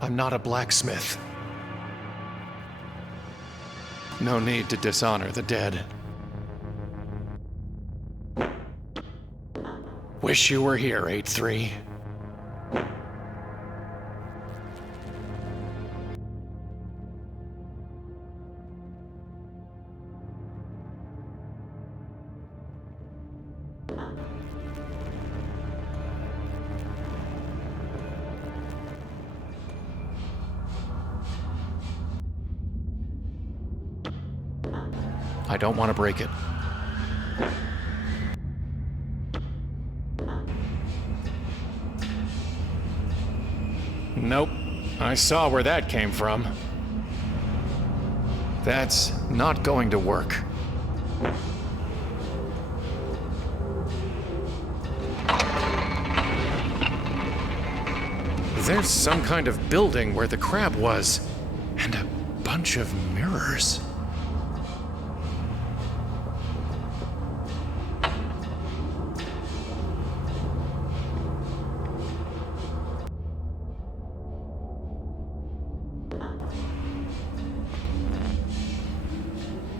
I'm not a blacksmith. No need to dishonor the dead. Wish you were here, 8-3. I don't want to break it. Nope. I saw where that came from. That's not going to work. There's some kind of building where the crab was, and a bunch of mirrors.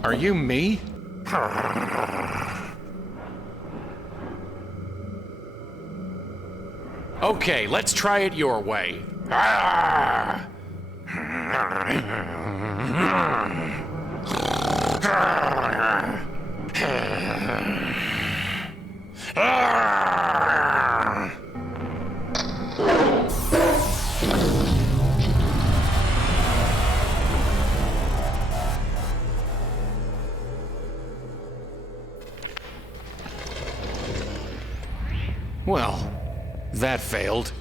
Are you me? Okay, let's try it your way. Well, that failed.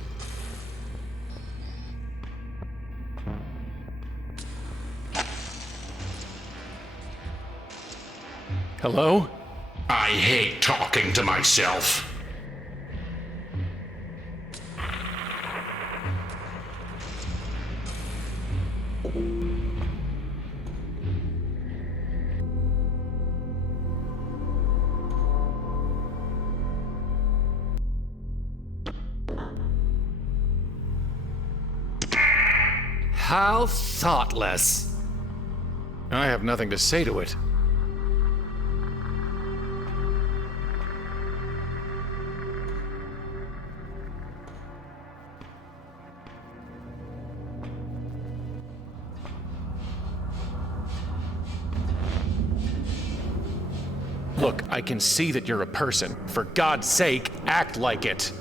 Hello? I hate talking to myself. How thoughtless. I have nothing to say to it. Look, I can see that you're a person. For God's sake, act like it.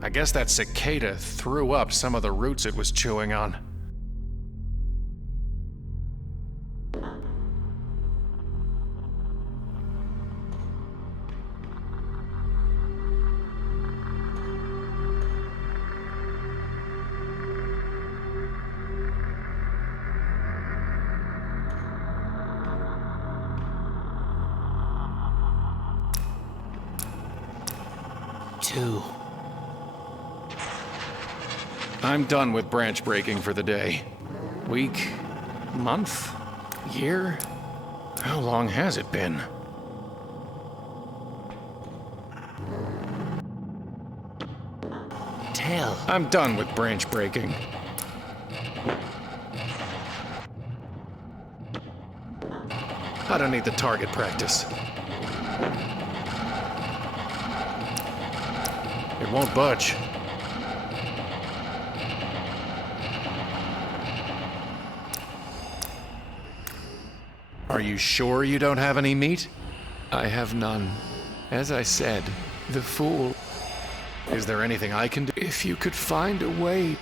I guess that cicada threw up some of the roots it was chewing on. Two. I'm done with branch breaking for the day. Week? Month? Year? How long has it been? Tell. I'm done with branch breaking. I don't need the target practice. It won't budge. Are you sure you don't have any meat? I have none. As I said, the fool. Is there anything I can do? If you could find a way.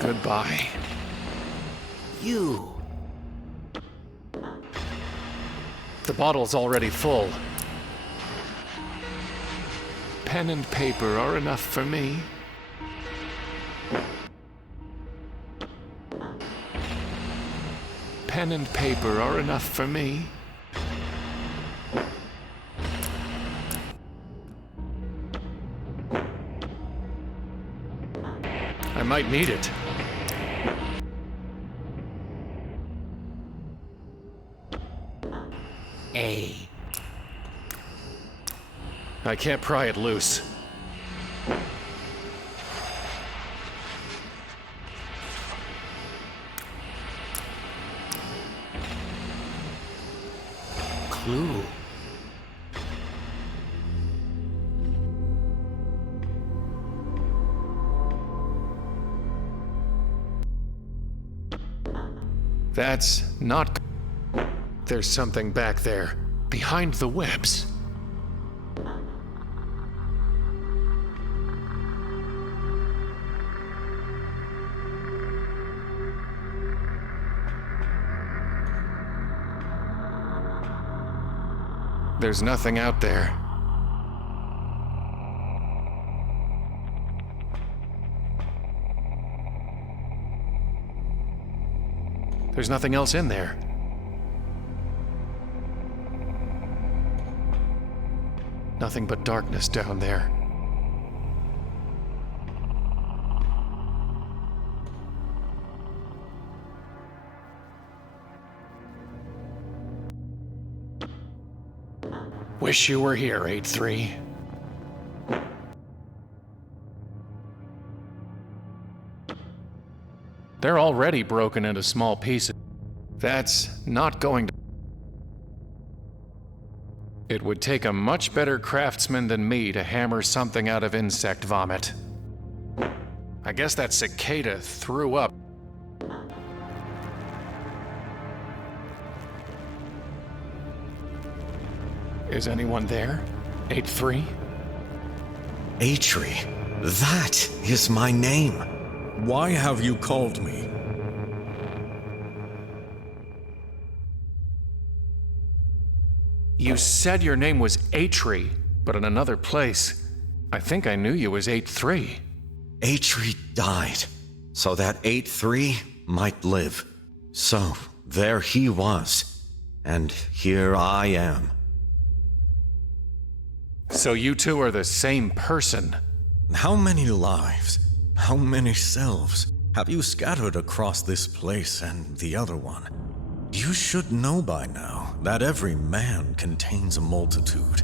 Goodbye. You. The bottle's already full. Pen and paper are enough for me. Pen and paper are enough for me. I might need it. A. I can't pry it loose. Clue. That's not... There's something back there, behind the webs. There's nothing out there. There's nothing else in there. Nothing but darkness down there. Wish you were here, 8-3. They're already broken into small pieces. That's not going to... It would take a much better craftsman than me to hammer something out of insect vomit. I guess that cicada threw up. Is anyone there? 8-3? Atri, that is my name. Why have you called me? You said your name was Atri, but in another place. I think I knew you as 8-3. Atri died, so that 8-3 might live. So, there he was, and here I am. So you two are the same person? How many lives, how many selves have you scattered across this place and the other one? You should know by now that every man contains a multitude,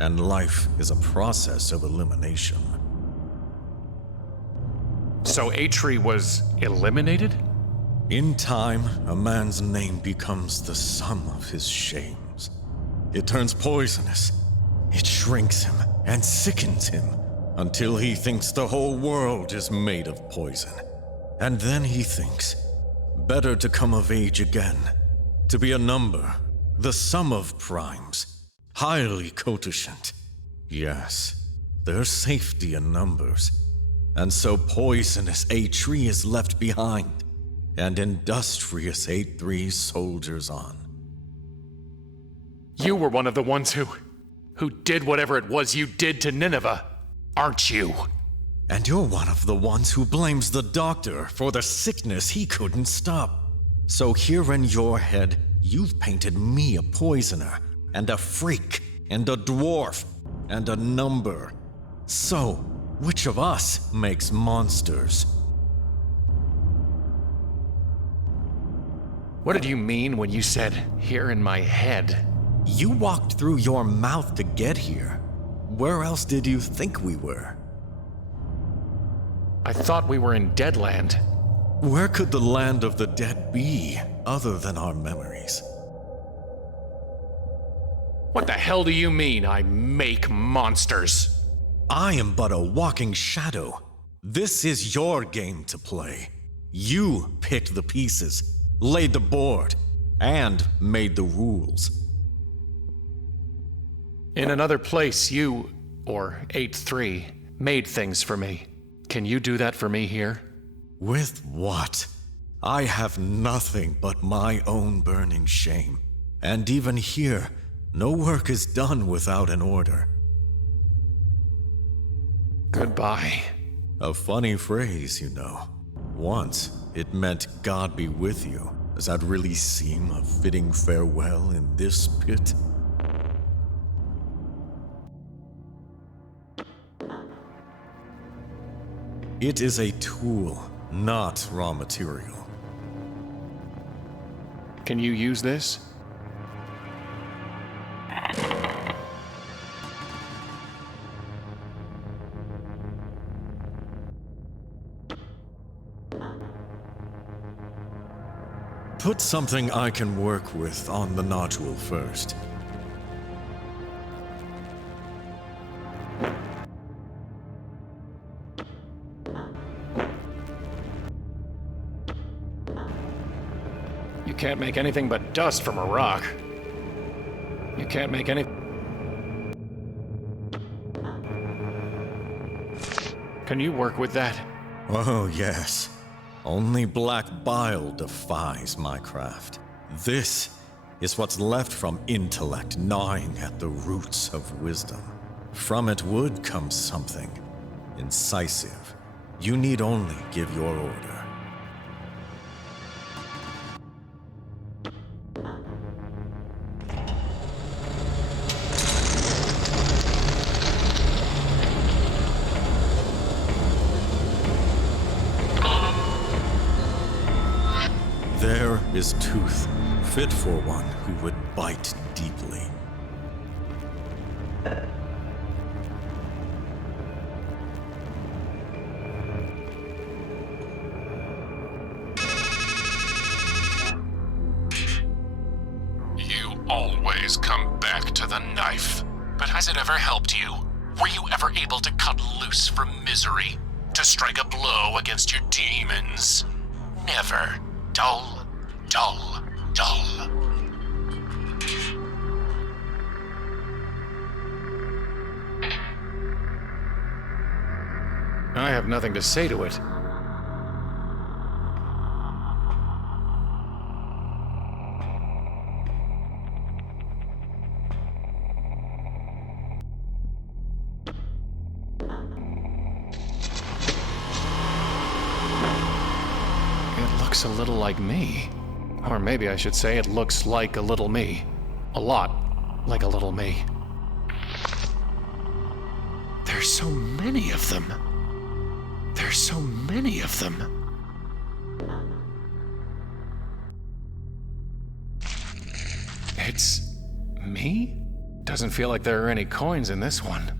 and life is a process of elimination. So Atri was eliminated? In time, a man's name becomes the sum of his shames. It turns poisonous. It shrinks him and sickens him until he thinks the whole world is made of poison. And then he thinks, better to come of age again, to be a number, the sum of primes, highly cototient. Yes, there's safety in numbers. And so poisonous Atri is left behind, and industrious 8-3 soldiers on. You were one of the ones who did whatever it was you did to Nineveh, aren't you? And you're one of the ones who blames the doctor for the sickness he couldn't stop. So here in your head, you've painted me a poisoner, and a freak, and a dwarf, and a number. So, which of us makes monsters? What did you mean when you said, here in my head? You walked through your mouth to get here. Where else did you think we were? I thought we were in Deadland. Where could the land of the dead be, other than our memories? What the hell do you mean, I make monsters? I am but a walking shadow. This is your game to play. You picked the pieces, laid the board, and made the rules. In another place, you, or 8-3, made things for me. Can you do that for me here? With what? I have nothing but my own burning shame. And even here, no work is done without an order. Goodbye. A funny phrase, you know. Once, it meant God be with you. Does that really seem a fitting farewell in this pit? It is a tool, not raw material. Can you use this? Put something I can work with on the nodule first. You can't make anything but dust from a rock. You can't make any... Can you work with that? Oh, yes. Only black bile defies my craft. This is what's left from intellect gnawing at the roots of wisdom. From it would come something incisive. You need only give your order. There is tooth, fit for one who would bite deeply. You always come back to the knife. But has it ever helped you? Were you ever able to cut loose from misery? To strike a blow against your demons? Never. Dull, dull, dull. I have nothing to say to it. It looks a little like me. Or maybe I should say it looks like a little me. A lot like a little me. There's so many of them. There's so many of them. It's me? Doesn't feel like there are any coins in this one.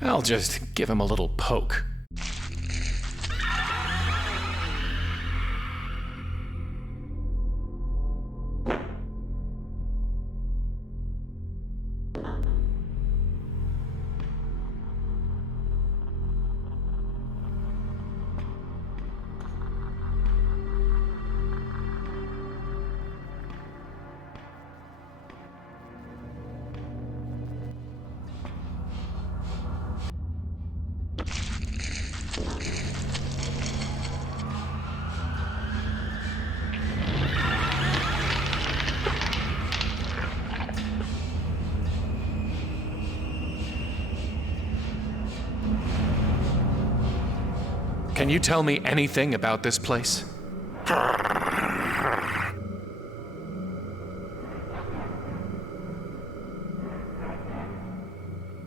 I'll just give him a little poke. Can you tell me anything about this place?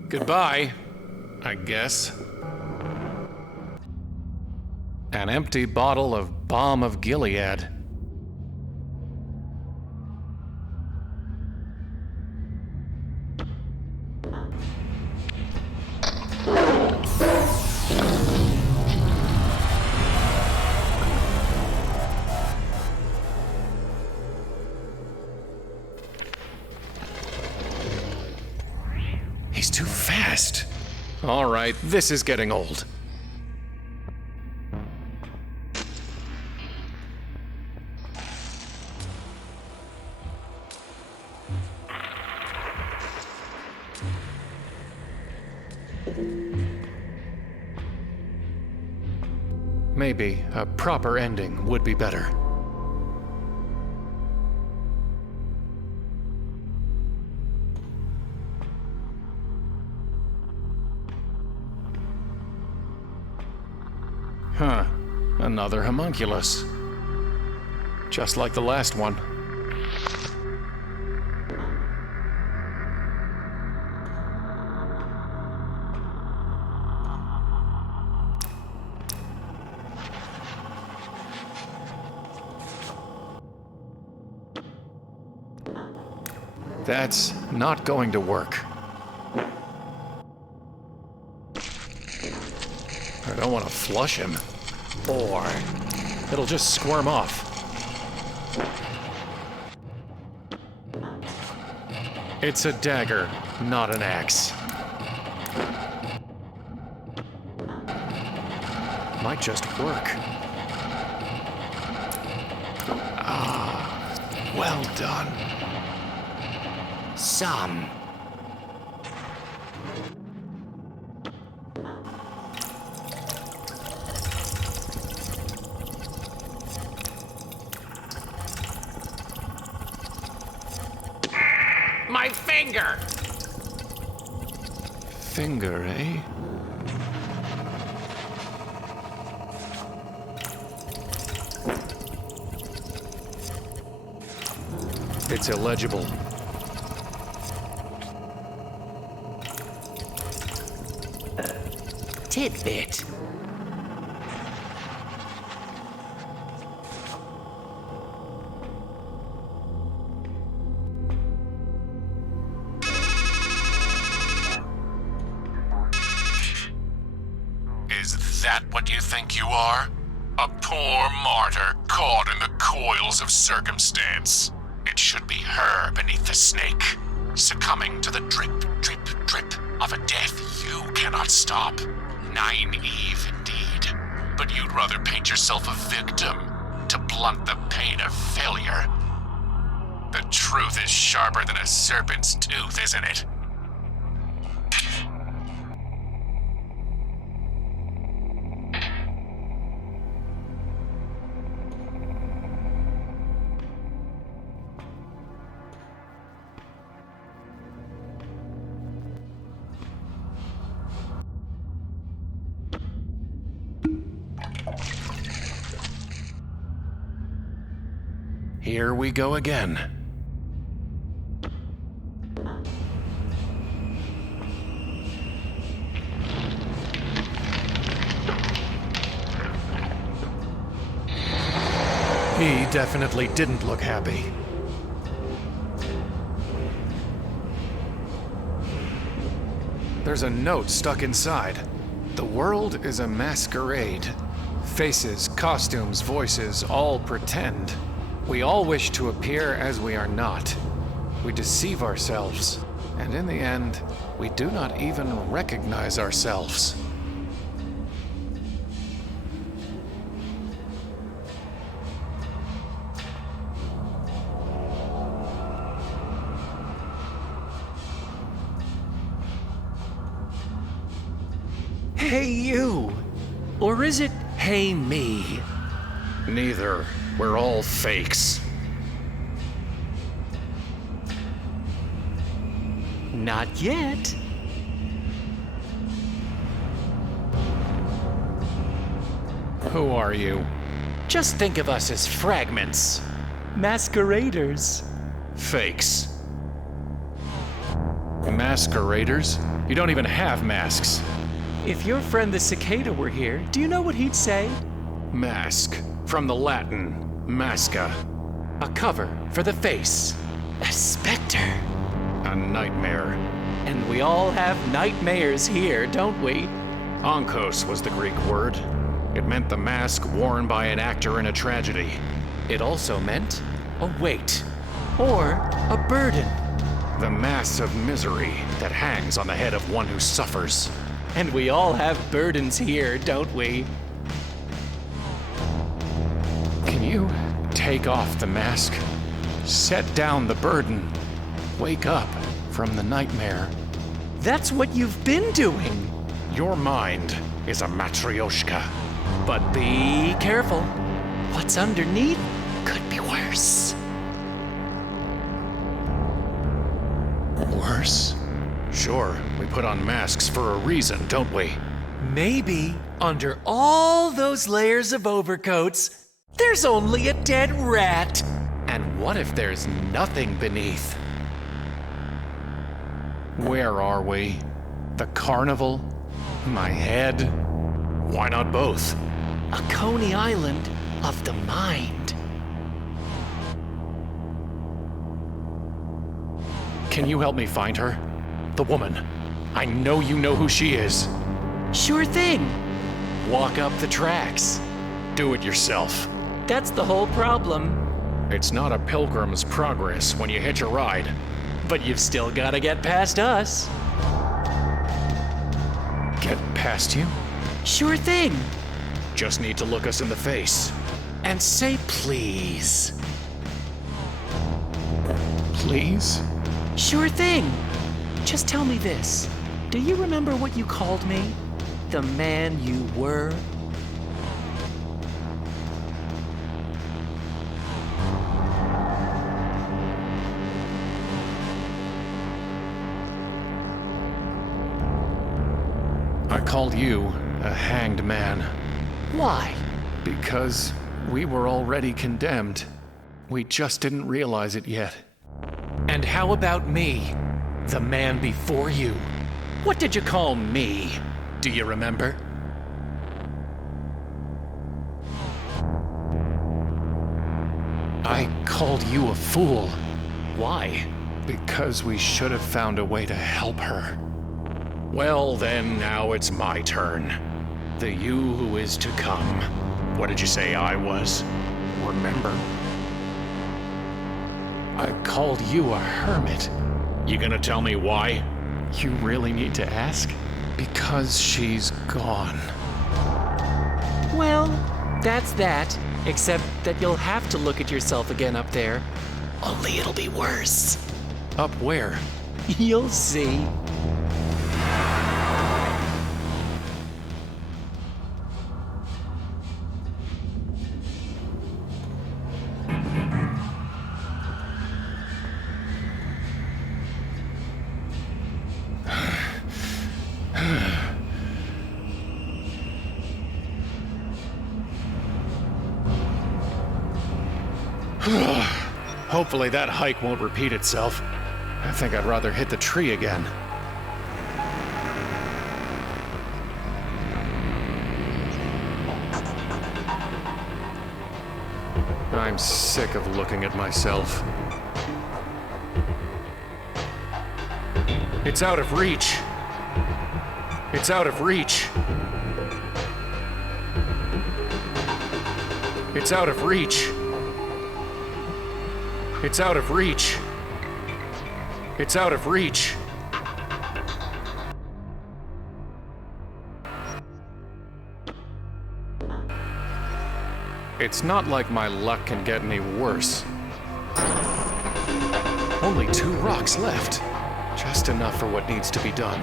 Goodbye, I guess. An empty bottle of Balm of Gilead. He's too fast. All right, this is getting old. Maybe a proper ending would be better. Huh. Another homunculus. Just like the last one. That's not going to work. I don't want to flush him. Or it'll just squirm off. It's a dagger, not an axe. Might just work. Ah, well done. Some. My finger! Finger, eh? It's illegible. Tidbit. Is that what you think you are? A poor martyr caught in the coils of circumstance. It should be her beneath the snake, succumbing to the drip, drip, drip of a death you cannot stop. Naive indeed. But you'd rather paint yourself a victim to blunt the pain of failure. The truth is sharper than a serpent's tooth, isn't it? Here we go again. He definitely didn't look happy. There's a note stuck inside. The world is a masquerade. Faces, costumes, voices, all pretend. We all wish to appear as we are not. We deceive ourselves, and in the end, we do not even recognize ourselves. Hey you! Or is it hey me? Neither. We're all fakes. Not yet. Who are you? Just think of us as fragments. Masqueraders. Fakes. Masqueraders? You don't even have masks. If your friend the cicada were here, do you know what he'd say? Mask. From the Latin, masca. A cover for the face. A specter. A nightmare. And we all have nightmares here, don't we? Onkos was the Greek word. It meant the mask worn by an actor in a tragedy. It also meant a weight or a burden. The mass of misery that hangs on the head of one who suffers. And we all have burdens here, don't we? Can you take off the mask? Set down the burden. Wake up from the nightmare. That's what you've been doing. Your mind is a matryoshka. But be careful. What's underneath could be worse. Worse? Sure, we put on masks for a reason, don't we? Maybe under all those layers of overcoats, there's only a dead rat. And what if there's nothing beneath? Where are we? The carnival? My head? Why not both? A Coney Island of the mind. Can you help me find her? The woman. I know you know who she is. Sure thing. Walk up the tracks. Do it yourself. That's the whole problem. It's not a pilgrim's progress when you hitch a ride. But you've still gotta get past us. Get past you? Sure thing. Just need to look us in the face. And say please. Please? Sure thing. Just tell me this. Do you remember what you called me? The man you were? I called you a hanged man. Why? Because we were already condemned. We just didn't realize it yet. And how about me? The man before you? What did you call me? Do you remember? I called you a fool. Why? Because we should have found a way to help her. Well, then, now it's my turn. The you who is to come. What did you say I was? Remember? I called you a hermit. You gonna tell me why? You really need to ask? Because she's gone. Well, that's that. Except that you'll have to look at yourself again up there. Only it'll be worse. Up where? You'll see. Hopefully that hike won't repeat itself. I think I'd rather hit the tree again. I'm sick of looking at myself. It's out of reach. It's out of reach. It's out of reach. It's out of reach. It's out of reach. It's not like my luck can get any worse. Only 2 rocks left. Just enough for what needs to be done.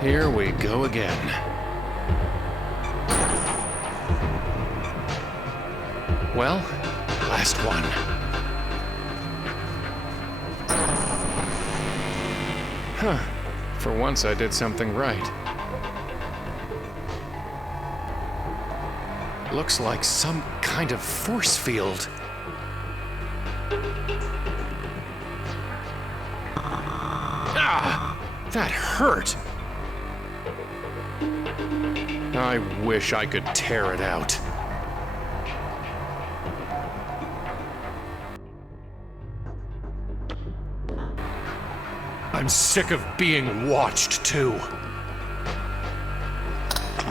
Here we go again. Well, last one. Huh. For once I did something right. Looks like some kind of force field. Ah! That hurt! I wish I could tear it out. I'm sick of being watched, too.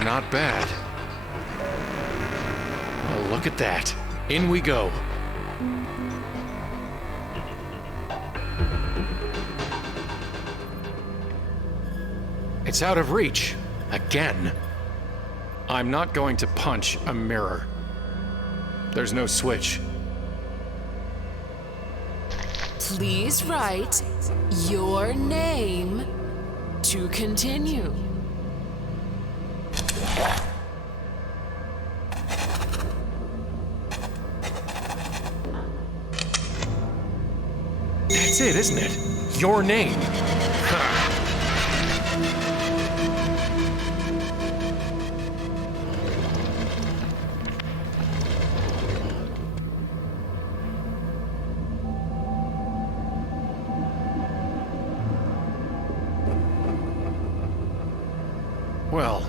Not bad. Oh, look at that. In we go. It's out of reach. Again. I'm not going to punch a mirror. There's no switch. Please write your name to continue. That's it, isn't it? Your name. Ha. Well,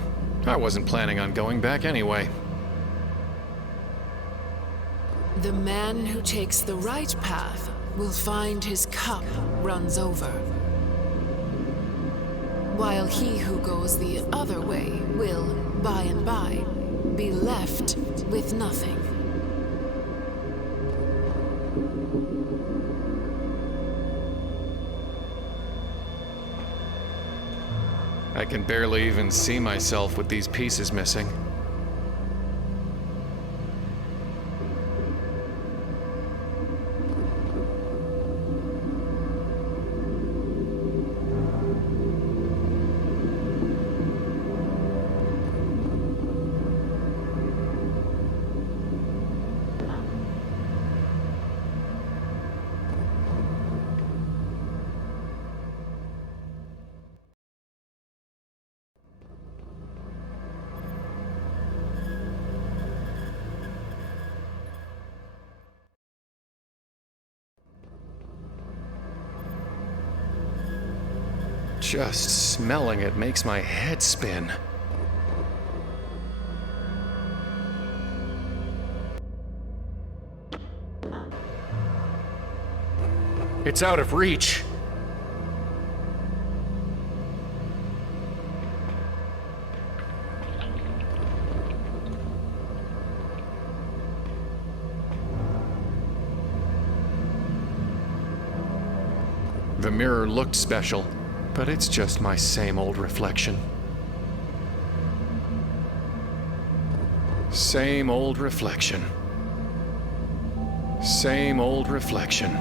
I wasn't planning on going back anyway. The man who takes the right path will find his cup runs over, while he who goes the other way will, by and by, be left with nothing. I can barely even see myself with these pieces missing. Just smelling it makes my head spin. It's out of reach. The mirror looked special, but it's just my same old reflection. Same old reflection. Same old reflection.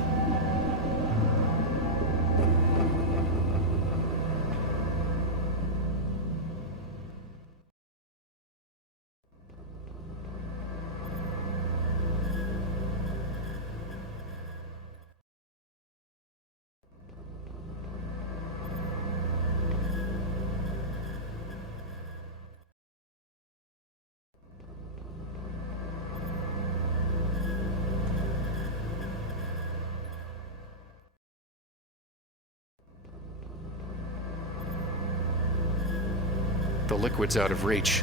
The liquid's out of reach.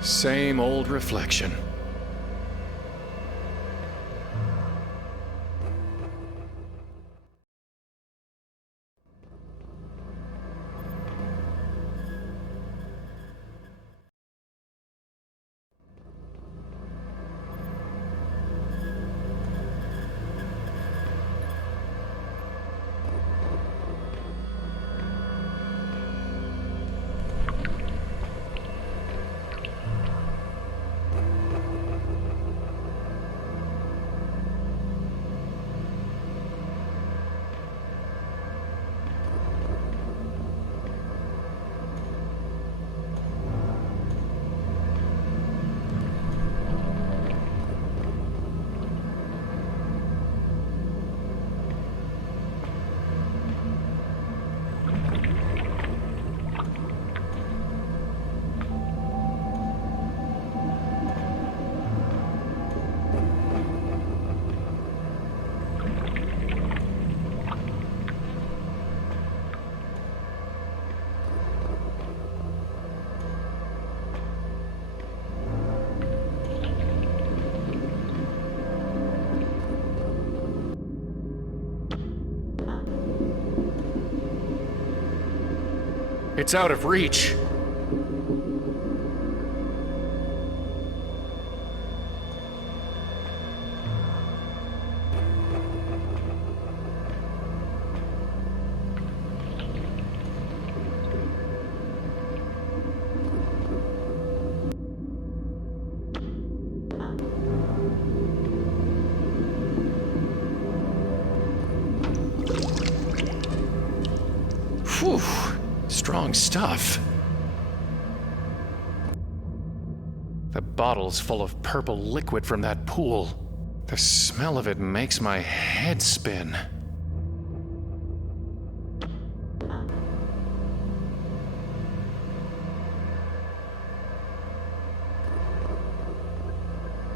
Same old reflection. It's out of reach. Whew. Strong stuff. The bottle's full of purple liquid from that pool. The smell of it makes my head spin.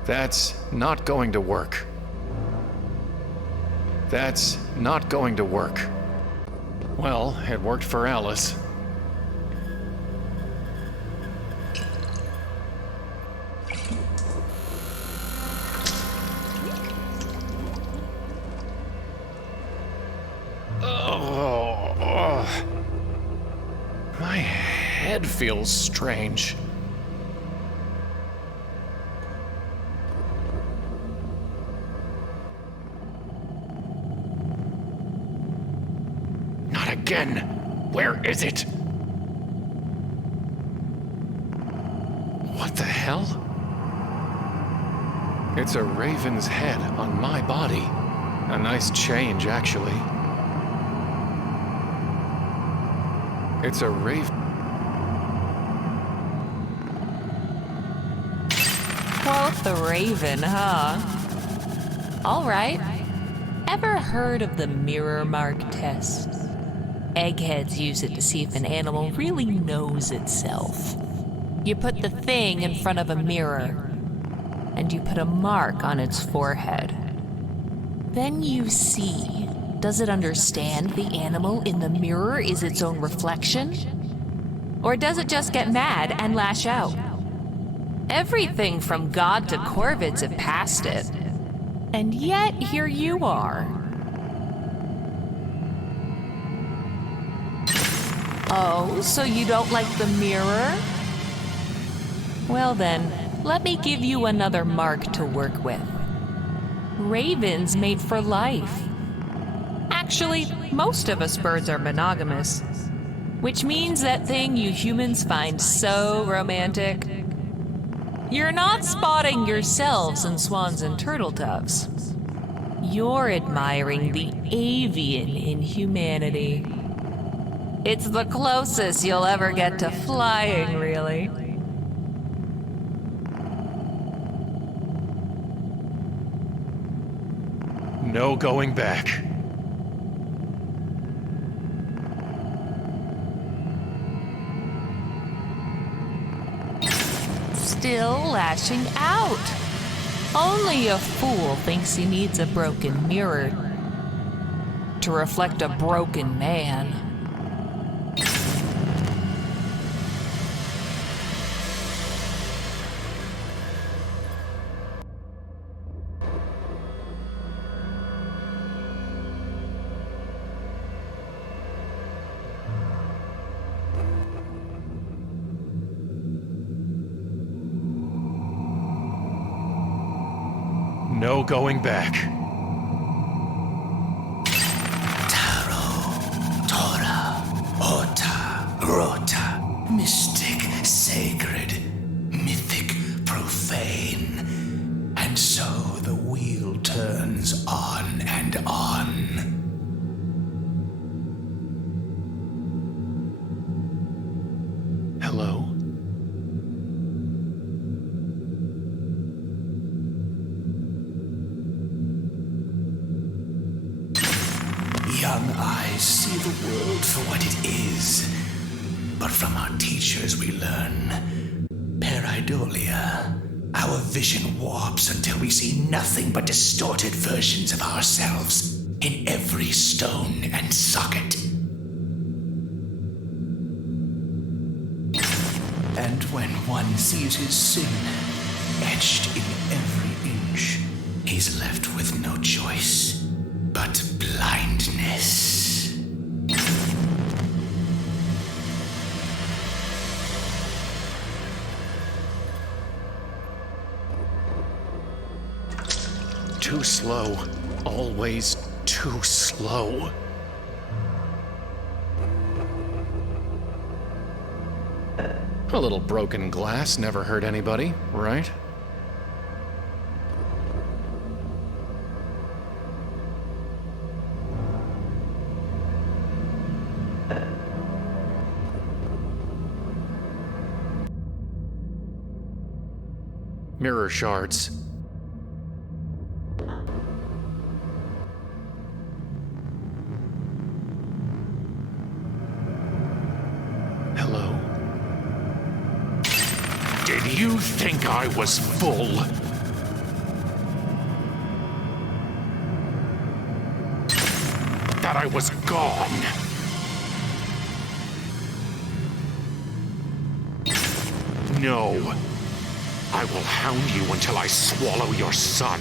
That's not going to work. That's not going to work. Well, it worked for Alice. My head feels strange. Not again! Where is it? What the hell? It's a raven's head on my body. A nice change, actually. It's a raven. Quote the raven, huh? All right. Ever heard of the mirror mark test? Eggheads use it to see if an animal really knows itself. You put the thing in front of a mirror, and you put a mark on its forehead. Then you see, does it understand the animal in the mirror is its own reflection? Or does it just get mad and lash out? Everything from God to corvids have passed it. And yet, here you are. Oh, so you don't like the mirror? Well then, let me give you another mark to work with. Ravens mate for life. Actually, most of us birds are monogamous, which means that thing you humans find so romantic. You're not spotting yourselves in swans and turtle doves. You're admiring the avian in humanity. It's the closest you'll ever get to flying, really. No going back. Still lashing out. Only a fool thinks he needs a broken mirror to reflect a broken man. No going back. Taro, Tora, Ota, Rota, mystic, sacred, mythic, profane. And so the wheel turns on and on. Hello? Young eyes see the world for what it is. But from our teachers we learn pareidolia. Our vision warps until we see nothing but distorted versions of ourselves in every stone and socket. And when one sees his sin etched in every inch, he's left with no choice but blindness. Too slow. Always too slow. A little broken glass never hurt anybody, right? Mirror shards. Hello? Did you think I was full? That I was gone? No. I will hound you until I swallow your son.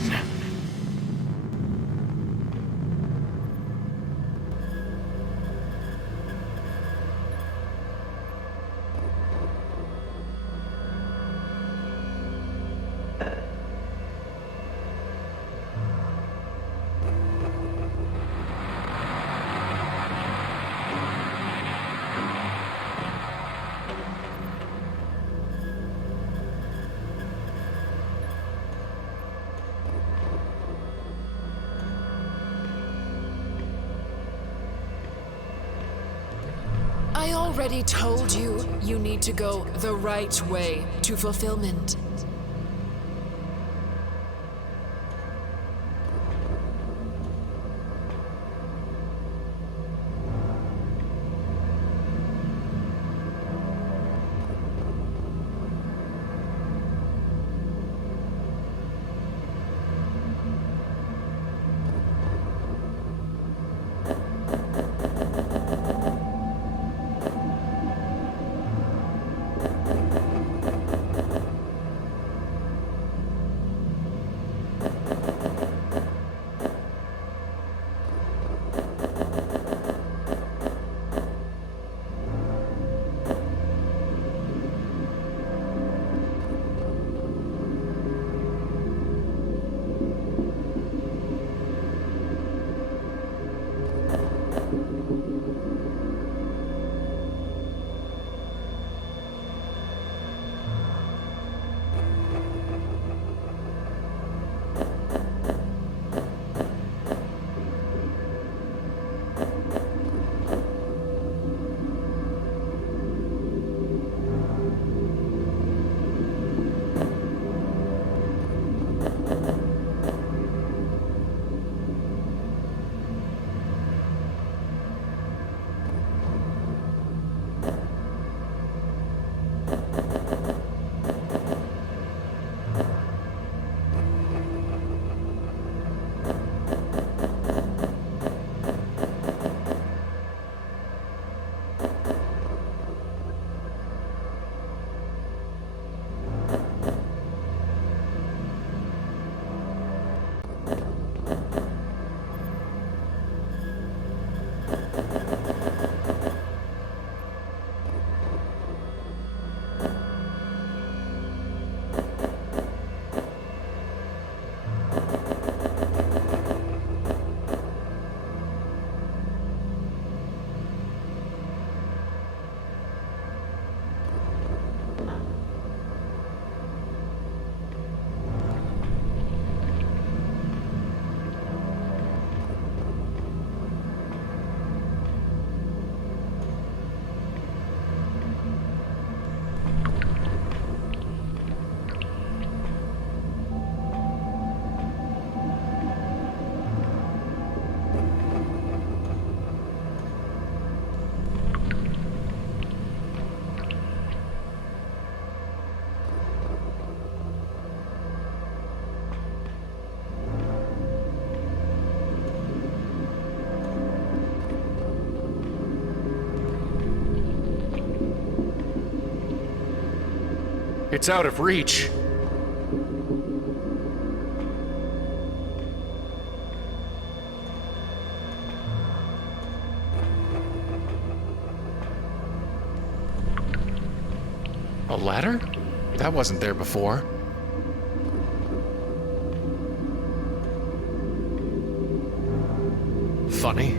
I already told you, you need to go the right way to fulfillment. It's out of reach. A ladder? That wasn't there before. Funny.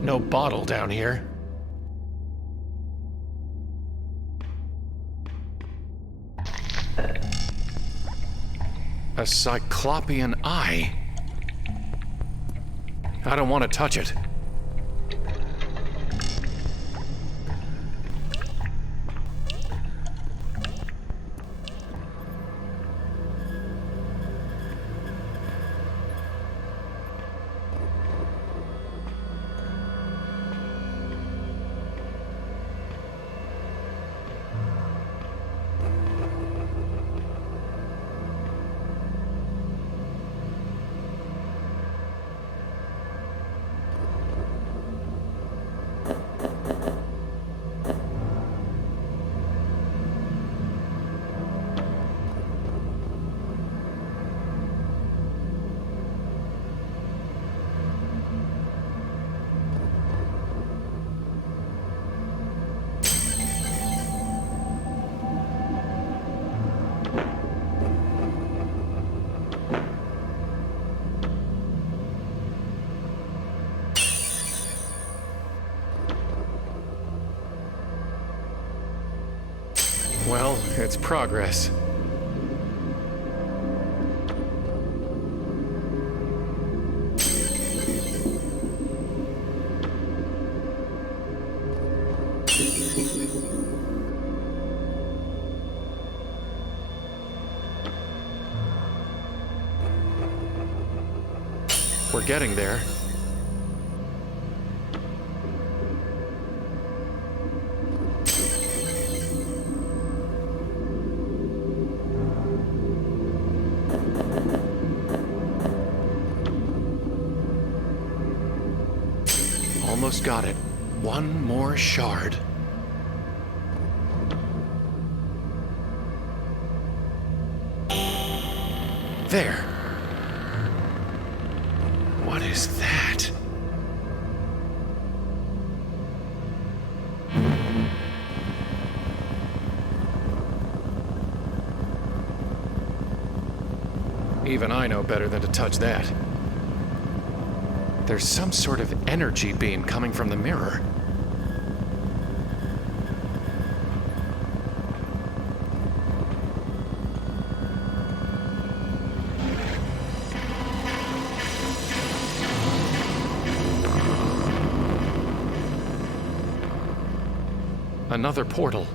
No bottle down here. A cyclopean eye. I don't want to touch it. It's progress. We're getting there. Almost got it. One more shard. There. What is that? Even I know better than to touch that. There's some sort of energy beam coming from the mirror. Another portal.